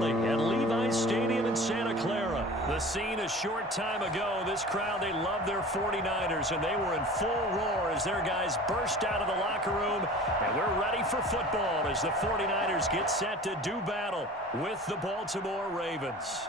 early at Levi's Stadium in Santa Clara. The scene a short time ago. This crowd, they love their 49ers, and they were in full roar as their guys burst out of the locker room. And we're ready for football as the 49ers get set to do battle with the Baltimore Ravens.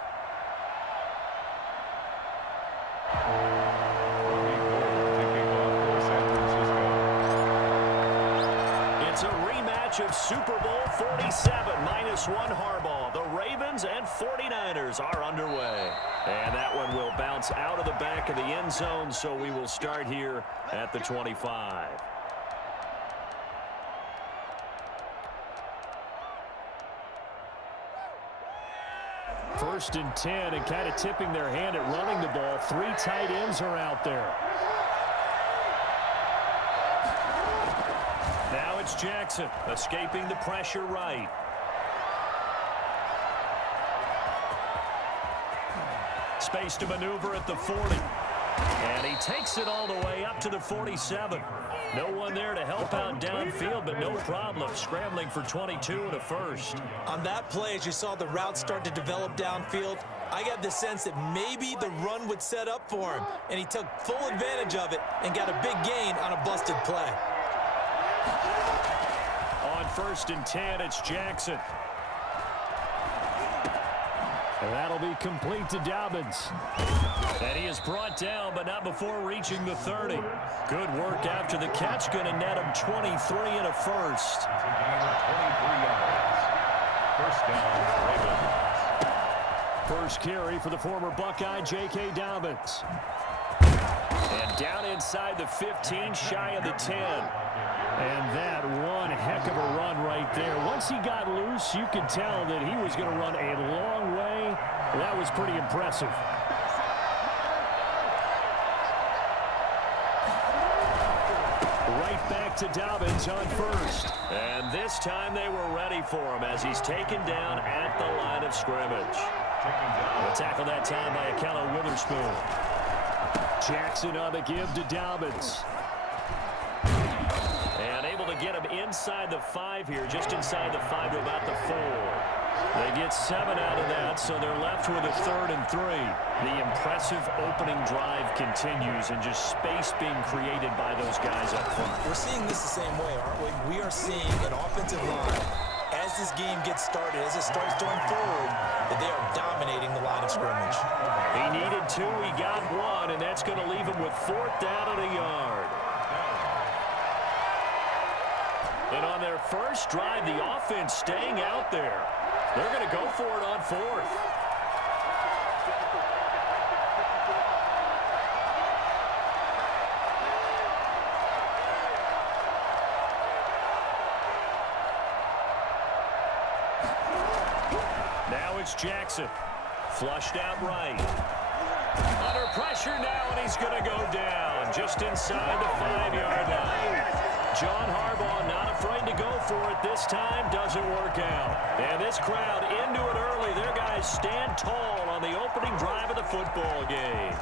It's a rematch of Super Bowl 47 -1 Harbaugh. The Ravens and 49ers are underway. And that one will bounce out of the back of the end zone, so we will start here at the 25. First and 10, and kind of tipping their hand at running the ball. 3 tight ends are out there. Now it's Jackson, escaping the pressure right. Space to maneuver at the 40. And he takes it all the way up to the 47. No one there to help out downfield, but no problem. Scrambling for 22 and a first. On that play, as you saw the route start to develop downfield, I got the sense that maybe the run would set up for him. And he took full advantage of it and got a big gain on a busted play. On first and 10, it's Jackson. And that'll be complete to Dobbins. And he is brought down, but not before reaching the 30. Good work after the catch. Going to net him 23 and a first. First down, Ravens. First carry for the former Buckeye, J.K. Dobbins. And down inside the 15, shy of the 10. And that one heck of a run right there. Once he got loose, you could tell that he was going to run a long way. That was pretty impressive. Right back to Dobbins on first. And this time they were ready for him as he's taken down at the line of scrimmage. A tackle that time by Akello Witherspoon. Jackson on the give to Dobbins. And able to get him inside the 5 here, just inside the 5 to about the 4. They get 7 out of that, so they're left with a 3rd and 3. The impressive opening drive continues, and just space being created by those guys up front. We're seeing this the same way, aren't we? We are seeing an offensive line, as this game gets started, as it starts going forward, that they are dominating the line of scrimmage. He needed 2, he got 1, and that's going to leave him with 4th down and a yard. And on their first drive, the offense staying out there. They're going to go for it on 4th. Now it's Jackson. Flushed out right. Under pressure now, and he's going to go down just inside the 5-yard line. John Harbaugh not afraid to go for it this time. Doesn't work out. And this crowd into it early. Their guys stand tall on the opening drive of the football game.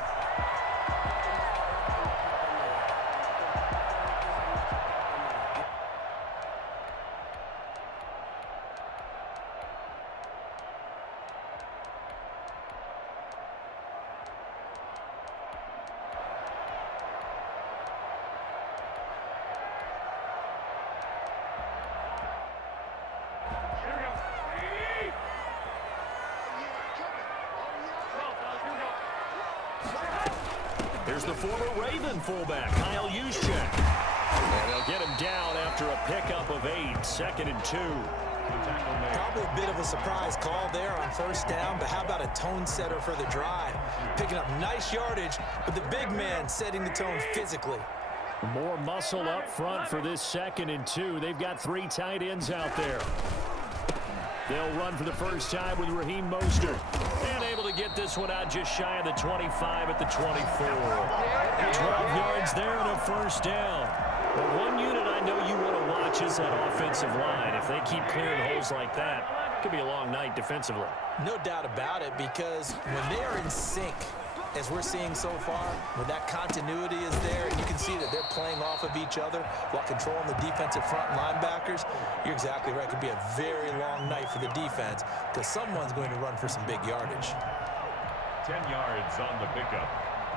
Here's the former Raven fullback, Kyle Juszczyk. And they'll get him down after a pickup of 8, 2nd and 2. Probably a bit of a surprise call there on first down, but how about a tone setter for the drive? Picking up nice yardage, but the big man setting the tone physically. More muscle up front for this 2nd and 2. They've got 3 tight ends out there. They'll run for the first time with Raheem Mostert. And able to get this one out just shy of the 25 at the 24. 12 yards there and a first down. But one unit I know you want to watch is that offensive line. If they keep clearing holes like that, it could be a long night defensively. No doubt about it, because when they are in sync, as we're seeing so far, when that continuity is there, and you can see that they're playing off of each other while controlling the defensive front linebackers, you're exactly right. It could be a very long night for the defense because someone's going to run for some big yardage. 10 yards on the pickup.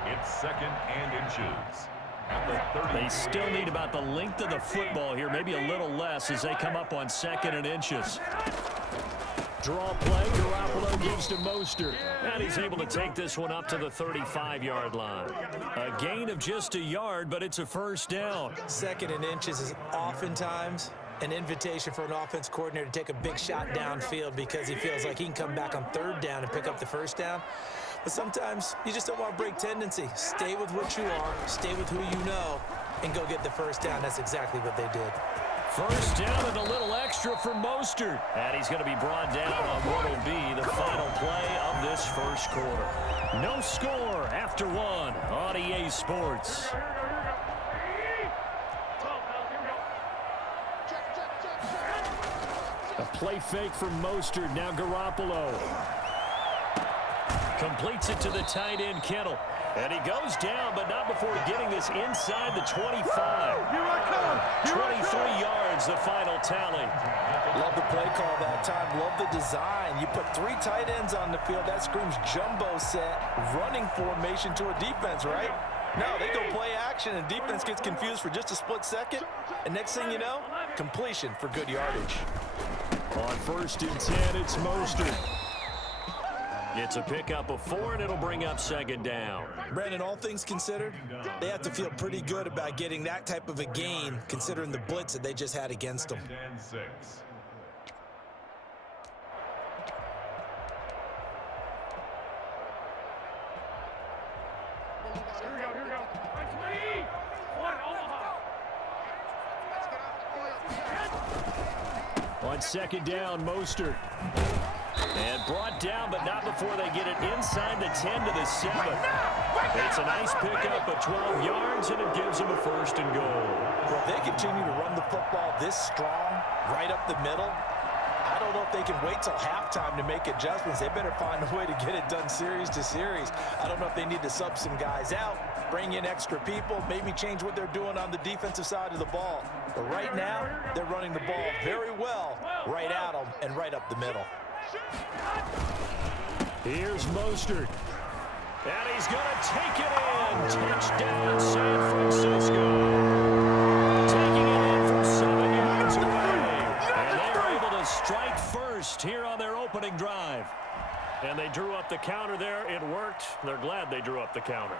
It's 2nd and inches. At the They still need about the length of the football here, maybe a little less as they come up on 2nd and inches. Draw play, Garoppolo gives to Mostert, and he's able to take this one up to the 35-yard line. A gain of just a yard, but it's a first down. 2nd and inches is oftentimes an invitation for an offense coordinator to take a big shot downfield because he feels like he can come back on 3rd down and pick up the first down. But sometimes you just don't want to break tendency. Stay with what you are, stay with who you know, and go get the first down. That's exactly what they did. First down and a little extra for Mostert. And he's going to be brought down on what will be the final play of this first quarter. No score after 1 on EA Sports. A play fake from Mostert. Now Garoppolo completes it to the tight end, Kittle. And he goes down, but not before getting this inside the 25. 23 yards, the final tally. Love the play call that time. Love the design. You put 3 tight ends on the field. That screams jumbo set, running formation to a defense, right? No, they go play action, and defense gets confused for just a split second. And next thing you know, completion for good yardage. On 1st and 10, it's Mostert. It's a pickup of 4, and it'll bring up 2nd down. Brandon, all things considered, they have to feel pretty good about getting that type of a gain, considering the blitz that they just had against them. 6. On 2nd down, Mostert. And brought down, but not before they get it inside the 10 to the 7. It's a nice pickup of 12 yards, and it gives them a 1st and goal. Well, they continue to run the football this strong, right up the middle. I don't know if they can wait till halftime to make adjustments. They better find a way to get it done series to series. I don't know if they need to sub some guys out, bring in extra people, maybe change what they're doing on the defensive side of the ball. But right now, they're running the ball very well, right at them and right up the middle. Here's Mostert. And he's going to take it in. Touchdown, San Francisco. Taking it in from 7 yards away. And they were able to strike first here on their opening drive. And they drew up the counter there. It worked. They're glad they drew up the counter.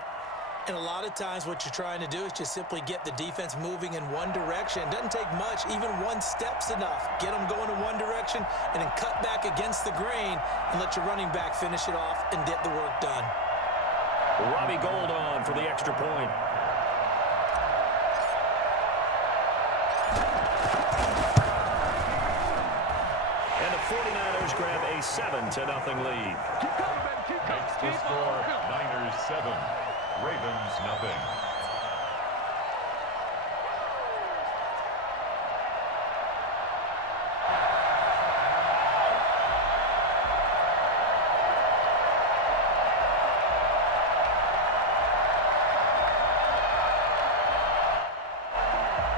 And a lot of times what you're trying to do is just simply get the defense moving in one direction. It doesn't take much. Even one step's enough. Get them going in one direction and then cut back against the grain and let your running back finish it off and get the work done. Robbie Gould on for the extra point. And the 49ers grab a 7-0 lead. Makes the score Niners 7. Ravens nothing.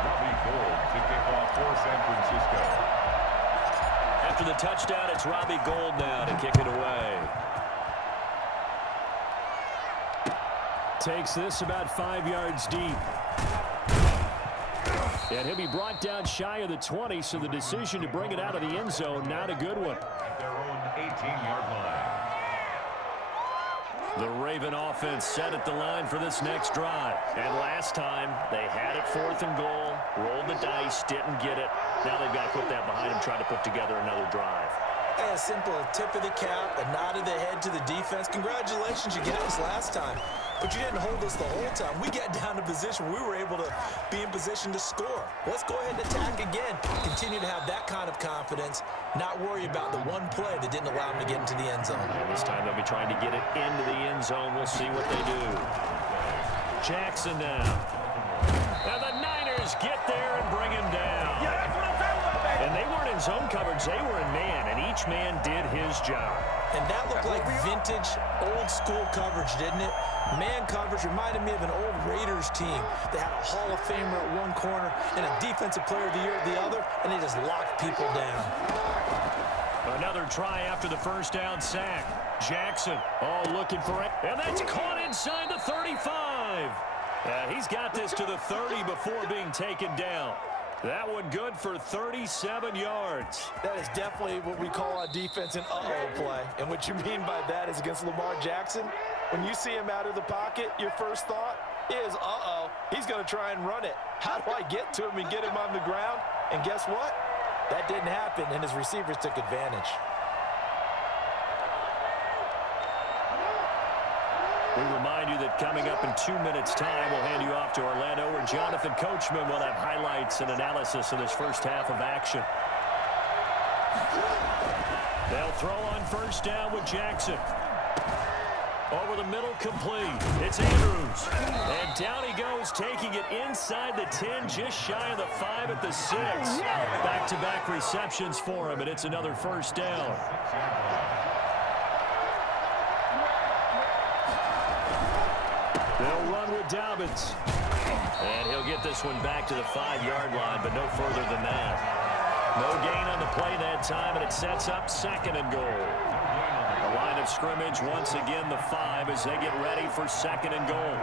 Robbie Gould to kick off for San Francisco. After the touchdown, it's Robbie Gould now to kick it away. Takes this about 5 yards deep. And he'll be brought down shy of the 20, so the decision to bring it out of the end zone, not a good one. At their own 18-yard line. The Raven offense set at the line for this next drive. And last time, they had it 4th and goal, rolled the dice, didn't get it. Now they've got to put that behind them, try to put together another drive. A simple tip of the cap, a nod of the head to the defense. Congratulations, you got us last time. But you didn't hold us the whole time. We got down to position. We were able to be in position to score. Let's go ahead and attack again. Continue to have that kind of confidence. Not worry about the one play that didn't allow them to get into the end zone. And this time they'll be trying to get it into the end zone. We'll see what they do. Jackson now. Now the Niners get there and bring him down. And they weren't in zone coverage. They were in man, and each man did his job. And that looked like vintage, old-school coverage, didn't it? Man coverage reminded me of an old Raiders team. They had a Hall of Famer at one corner and a Defensive Player of the Year at the other, and they just locked people down. Another try after the first down sack. Jackson, looking for it. And that's caught inside the 35. He's got this to the 30 before being taken down. That one good for 37 yards. That is definitely what we call on defense an uh-oh play. And what you mean by that is against Lamar Jackson, when you see him out of the pocket, your first thought is, uh-oh, he's going to try and run it. How do I get to him and get him on the ground? And guess what? That didn't happen, and his receivers took advantage. We remind you that coming up in 2 minutes' time, we'll hand you off to Orlando, where Jonathan Coachman will have highlights and analysis of this first half of action. They'll throw on first down with Jackson. Over the middle, complete. It's Andrews. And down he goes, taking it inside the 10, just shy of the 5 at the 6. Back-to-back receptions for him, and it's another first down. They'll run with Dobbins. And he'll get this one back to the 5-yard line, but no further than that. No gain on the play that time, and it sets up second and goal. The line of scrimmage, once again, the 5 as they get ready for second and goal.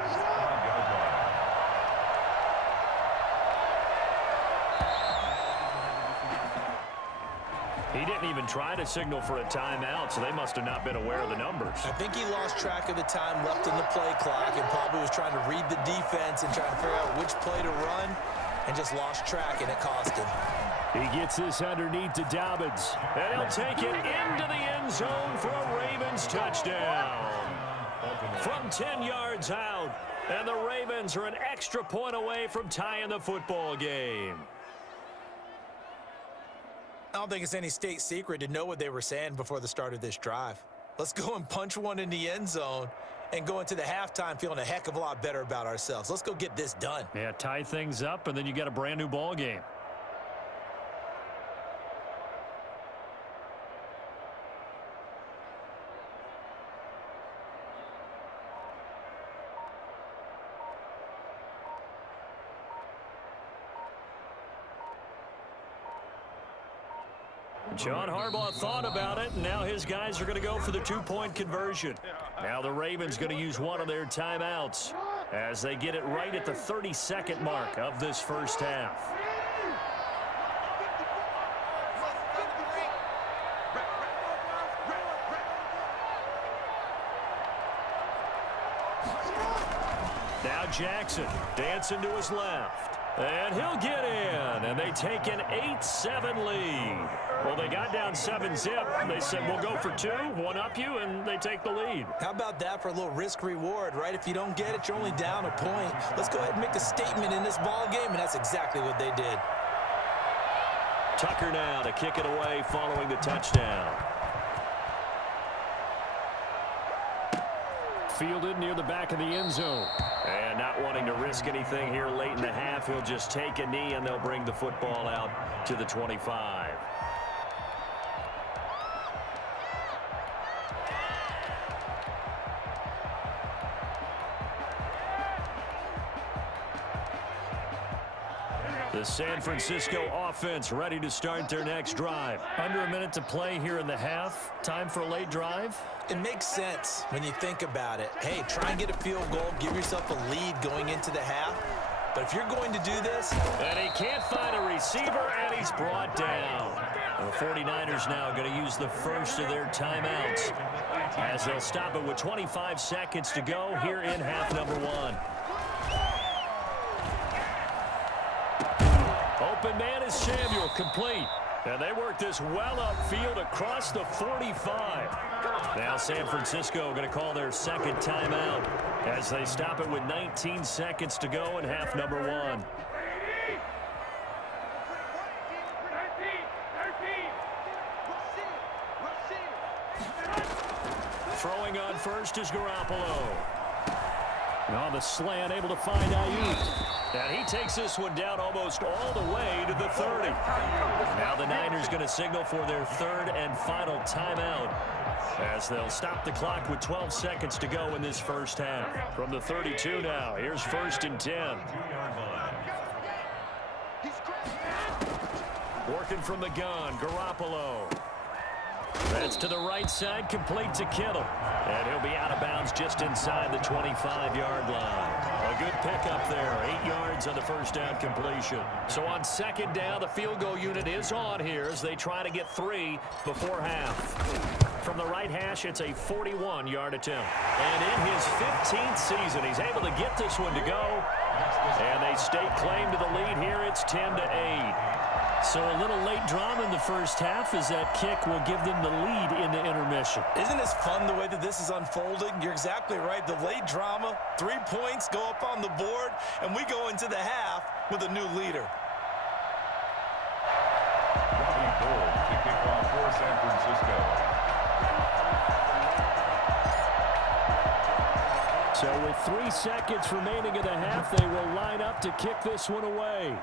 He didn't even try to signal for a timeout, so they must have not been aware of the numbers. I think he lost track of the time left in the play clock and probably was trying to read the defense and trying to figure out which play to run and just lost track, and it cost him. He gets this underneath to Dobbins, and he'll take it into the end zone for a Ravens touchdown. From 10 yards out, and the Ravens are an extra point away from tying the football game. I don't think it's any state secret to know what they were saying before the start of this drive. Let's go and punch one in the end zone and go into the halftime feeling a heck of a lot better about ourselves. Let's go get this done. Yeah, tie things up, and then you got a brand new ball game. John Harbaugh thought about it, and now his guys are going to go for the two-point conversion. Now the Ravens going to use one of their timeouts as they get it right at the 32nd mark of this first half. Now Jackson dancing to his left. And he'll get in, and they take an 8-7 lead. Well, they got down 7-zip. They said, we'll go for 2, one up you, and they take the lead. How about that for a little risk-reward, right? If you don't get it, you're only down a point. Let's go ahead and make a statement in this ball game, and that's exactly what they did. Tucker now to kick it away following the touchdown. Fielded near the back of the end zone. And not wanting to risk anything here late in the half, he'll just take a knee, and they'll bring the football out to the 25. The San Francisco offense ready to start their next drive. Under a minute to play here in the half. Time for a late drive. It makes sense when you think about it. Hey, try and get a field goal. Give yourself a lead going into the half. But if you're going to do this... And he can't find a receiver, and he's brought down. The 49ers now going to use the first of their timeouts as they'll stop it with 25 seconds to go here in half number 1. Open man is Samuel, complete. And they work this well upfield across the 45. Now San Francisco going to call their second timeout as they stop it with 19 seconds to go in half number 1. Throwing on first is Garoppolo. On the slant, able to find Ayuk. And he takes this one down almost all the way to the 30. Now the Niners going to signal for their third and final timeout as pass. They'll stop the clock with 12 seconds to go in this first half. From the 32 now, here's 1st and 10. Working from the gun, Garoppolo. That's to the right side, complete to Kittle. And he'll be out of bounds just inside the 25-yard line. A good pickup there, 8 yards on the first down completion. So on 2nd down, the field goal unit is on here as they try to get 3 before half. From the right hash, it's a 41-yard attempt. And in his 15th season, he's able to get this one to go. And they stake claim to the lead here. It's 10-8. So a little late drama in the first half as that kick will give them the lead in the intermission. Isn't this fun the way that this is unfolding? You're exactly right. The late drama, 3 points go up on the board, and we go into the half with a new leader. Robbie Gould to kick off for San Francisco. So with 3 seconds remaining in the half, they will line up to kick this one away.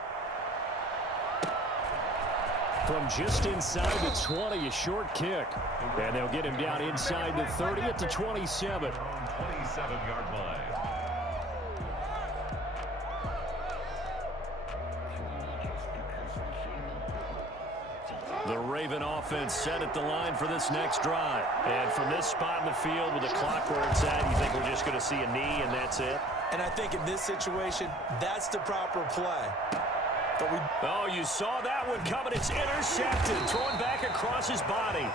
From just inside the 20, a short kick. And they'll get him down inside the 30 at the 27. 27-yard line. The Raven offense set at the line for this next drive. And from this spot in the field with the clock where it's at, you think we're just going to see a knee and that's it? And I think in this situation, that's the proper play. Oh, you saw that one coming. It's intercepted. Thrown back across his body.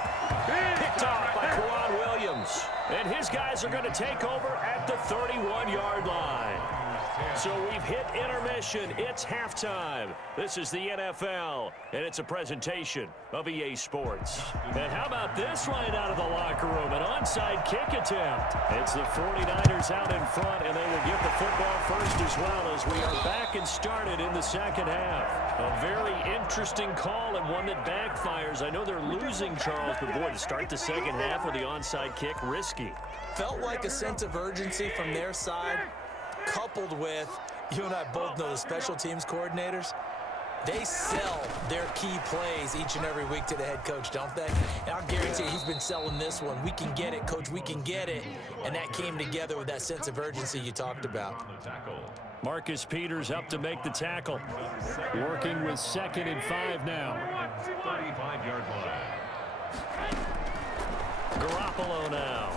Picked off by Kwan Williams. And his guys are going to take over at the 31-yard line. So we've hit intermission. It's halftime. This is the NFL, and it's a presentation of EA Sports. And how about this right out of the locker room? An onside kick attempt. It's the 49ers out in front, and they will get the football first as well as we are back and started in the second half. A very interesting call and one that backfires. I know they're losing, Charles, but boy, to start the second half with the onside kick, risky. Felt like a sense of urgency from their side, coupled with, you and I both know the special teams coordinators, they sell their key plays each and every week to the head coach, don't they? And I'll guarantee he's been selling this one. We can get it, coach, we can get it. And that came together with that sense of urgency you talked about. Marcus Peters up to make the tackle. Working with 2nd and 5 now. 35-yard line. Garoppolo now.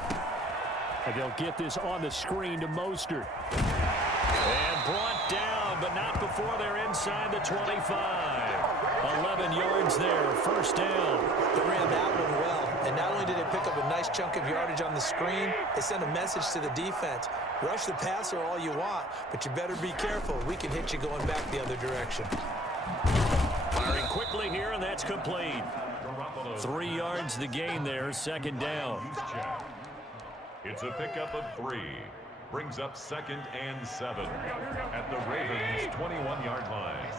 And they'll get this on the screen to Mostert. And brought down, but not before they're inside the 25. 11 yards there, first down. They ran that one well. And not only did they pick up a nice chunk of yardage on the screen, they sent a message to the defense. Rush the passer all you want, but you better be careful. We can hit you going back the other direction. Firing quickly here, and that's complete. 3 yards the gain there, second down. It's a pickup of 3. Brings up 2nd and 7 at the Ravens' 21-yard line.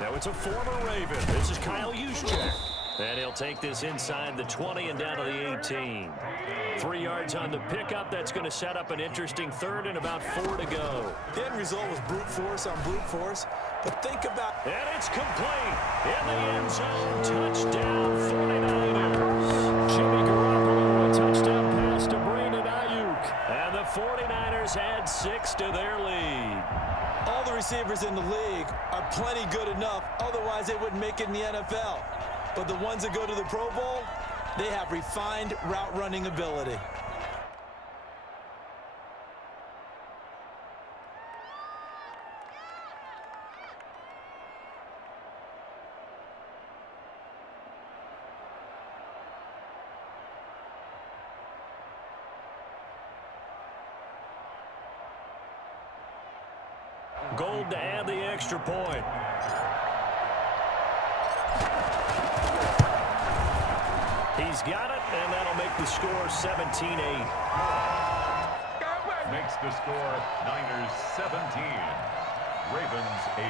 Now it's a former Raven. This is Kyle Juszczyk. And he'll take this inside the 20 and down to the 18. 3 yards on the pickup. That's going to set up an interesting third and about 4 to go. The end result was brute force on brute force. But think about... And it's complete. In the end zone. Touchdown 49ers. Jimmy Garoppolo, a touchdown pass to Brandon Ayuk. And the 49ers add 6 to their lead. All the receivers in the league are plenty good enough. Otherwise, they wouldn't make it in the NFL. But the ones that go to the Pro Bowl, they have refined route running ability. Gold to add the extra point. He's got it, and that'll make the score 17-8. Makes the score Niners 17, Ravens 8.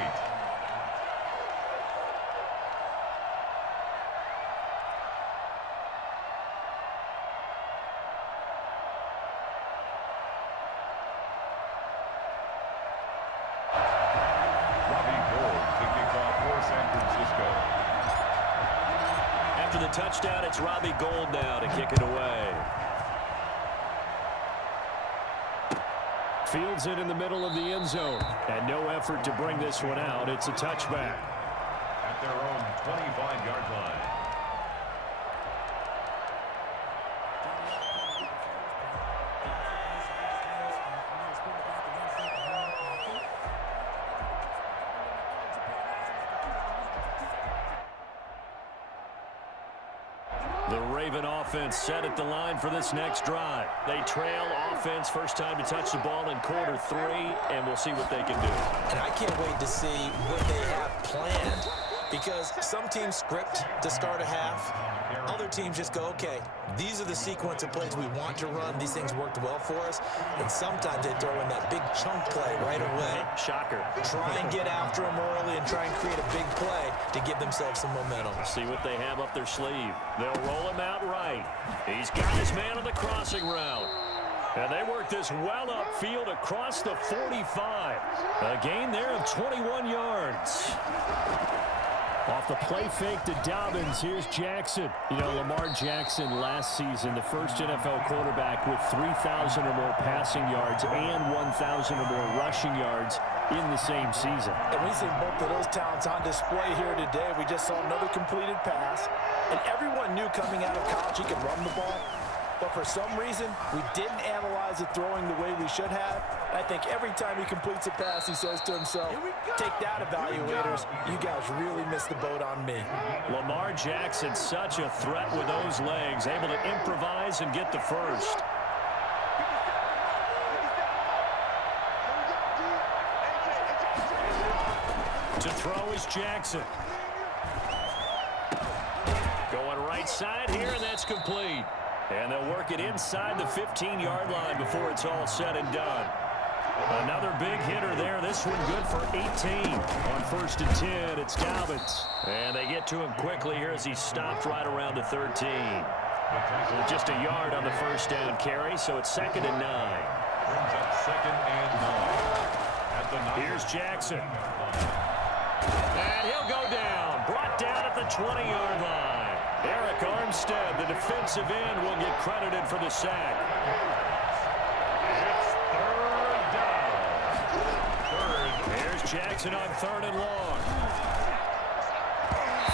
touchdown. It's Robbie Gould now to kick it away. Fields it in the middle of the end zone. And no effort to bring this one out. It's a touchback. At their own 25-yard line. The Raven offense set at the line for this next drive. They trail offense, first time to touch the ball in quarter 3, and we'll see what they can do. And I can't wait to see what they have planned, because some teams script to start a half. Other teams just go, okay, these are the sequence of plays we want to run. These things worked well for us. And sometimes they throw in that big chunk play right away. Shocker. Try and get after them early and try and create a big play to give themselves some momentum. See what they have up their sleeve. They'll roll him out right. He's got his man on the crossing route. And they work this well upfield across the 45. A gain there of 21 yards. Off the play fake to Dobbins, here's Jackson. You know, Lamar Jackson last season, the first NFL quarterback with 3,000 or more passing yards and 1,000 or more rushing yards in the same season. And we see both of those talents on display here today. We just saw another completed pass. And everyone knew coming out of college he could run the ball. But for some reason, we didn't analyze it throwing the way we should have. I think every time he completes a pass, he says to himself, take that, evaluators. You guys really missed the boat on me. Lamar Jackson, such a threat with those legs, able to improvise and get the first. To throw is Jackson. Going right side here, and that's complete. And they'll work it inside the 15-yard line before it's all said and done. Another big hitter there. This one good for 18. On 1st and 10, it's Dobbins. And they get to him quickly here as he stopped right around the 13. Just a yard on the first down carry, so it's 2nd and 9. Brings up 2nd and 9. At the 9. Here's Jackson. And he'll go down. Brought down at the 20-yard line. Eric Armstead, the defensive end, will get credited for the sack. It's 3rd down. Here's Jackson on 3rd and long.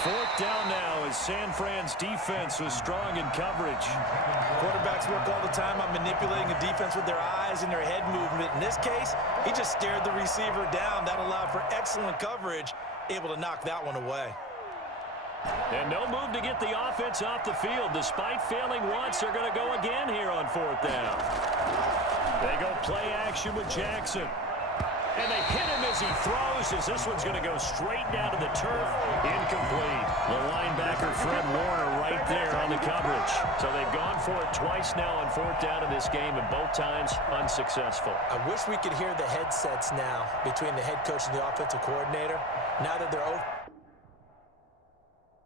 4th down now as San Fran's defense was strong in coverage. Quarterbacks work all the time on manipulating the defense with their eyes and their head movement. In this case, he just stared the receiver down. That allowed for excellent coverage, able to knock that one away. And no move to get the offense off the field. Despite failing once, they're going to go again here on 4th down. They go play action with Jackson. And they hit him as he throws, as this one's going to go straight down to the turf. Incomplete. The linebacker, Fred Warner, right there on the coverage. So they've gone for it twice now on 4th down in this game, and both times unsuccessful. I wish we could hear the headsets now between the head coach and the offensive coordinator. Now that they're